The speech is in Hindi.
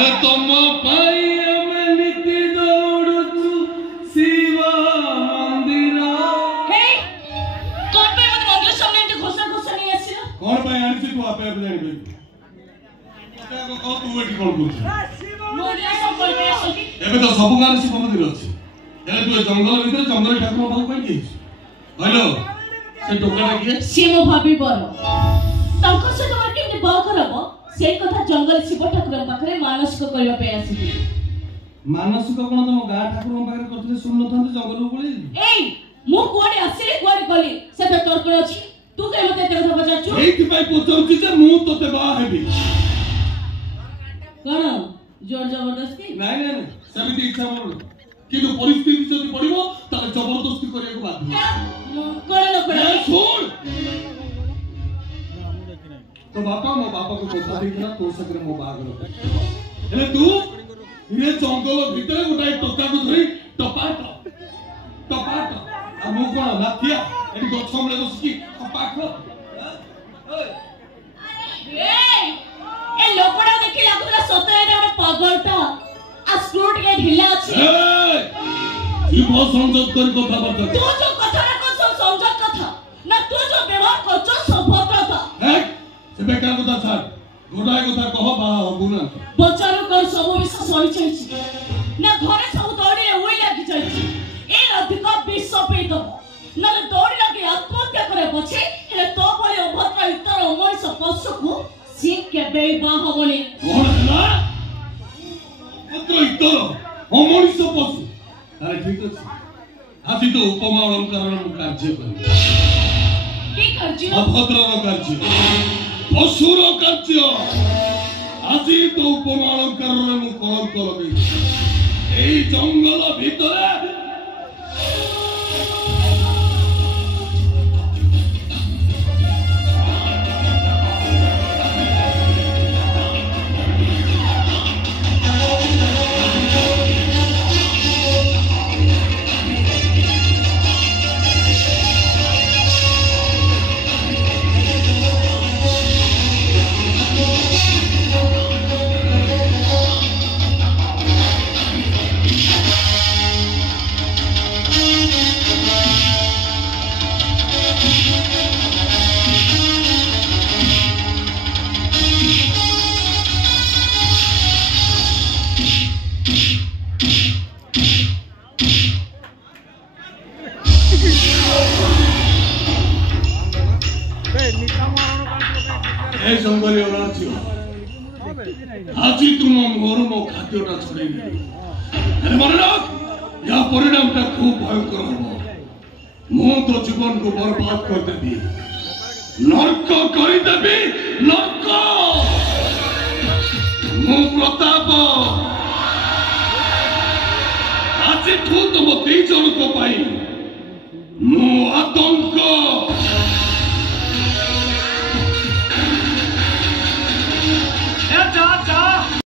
अरे तुम पाई हमें नीति दौड़ू शिवा मंदिर हे कौन पे मत मंदिर सामने एंटे घोषणा घोषणा नहीं आसिला कौन पाई आनिसी तू आपे आपे जानी बे क्या को तू एटी कौन बोलछ मोडिया सब बोल पे आसकी एबे तो सब गान शिव मंदिर अछि एले तू जंगल भीतर जंगल ठाकुर बाबू पाई गेछ हेलो से टोकाटा किए शिव भाभी बर तांको से तोर के बा करबो से कथा जंगल शिव ठाकुर पाखरे मानसिक करबा पे आसी मानसिक कोन तम गा ठाकुर पाखरे करथले सुन नथांते जंगल बोली एई मु कोडे आसी कोडे गली से पे तोर कोन अछि तू के मते एते कथा पचाचू एथि पई पचाउची जे मु तते बा हेबी कोन जोर जबरदस्ती नाइ नाइ समिति इच्छा मोर किंतु परिस्थिति जदि पड़िबो ताले जबरदस्ती करिया को बाध्य कोन न कोन सुन तो बापा मो बापा को कोसा देखना तो सकरे मो बागर हेले तू रे जंगल भीतर गोटाई टोका को धरी टपाट आ मु कोन लाथिया एटी गछम ले बसकी टपाट ए लोकड़ा देखि लागुला सतरे रे पागलटा आ स्क्रूट के ढिला अछि ए ई बहुत संजोग कर कथा बता तू जो कथा ना को संजोग कथा ना तू जो व्यवहार करछो सभ्यता हे से बेकार कथा छाड़ गोटाई कथा कह बा हबु ना बचारो कर सब विश्व सही छैछि ना घरे सब दौड़ी रे होई लागी छैछि ए अधिक विश्व पे दो ना दौड़ी लागी आत्महत्या करे पछे हे तो बळे अभद्र इतर अमर पशु को सी केबे बा हबनी कोन हला अत्र इतर अमर पशु अरे ठीक अछि आसी तो उपमा अलंकार कार्य कर की करछि अभद्र कार्य पशुर कार्य আজি তো উপমালঙ্কার মু কলঙ্ক লগাই এই জঙ্গল ভিতরে जंगल आज तुम मोर मो खाद्यटा छड़े अरे मन या परिणामटा खूब भयंकर हम मु तो जीवन को बर्बाद कर देबी नरक कर देबी नरक मु प्रताप आज तुम दी जन को पाई मु आतंक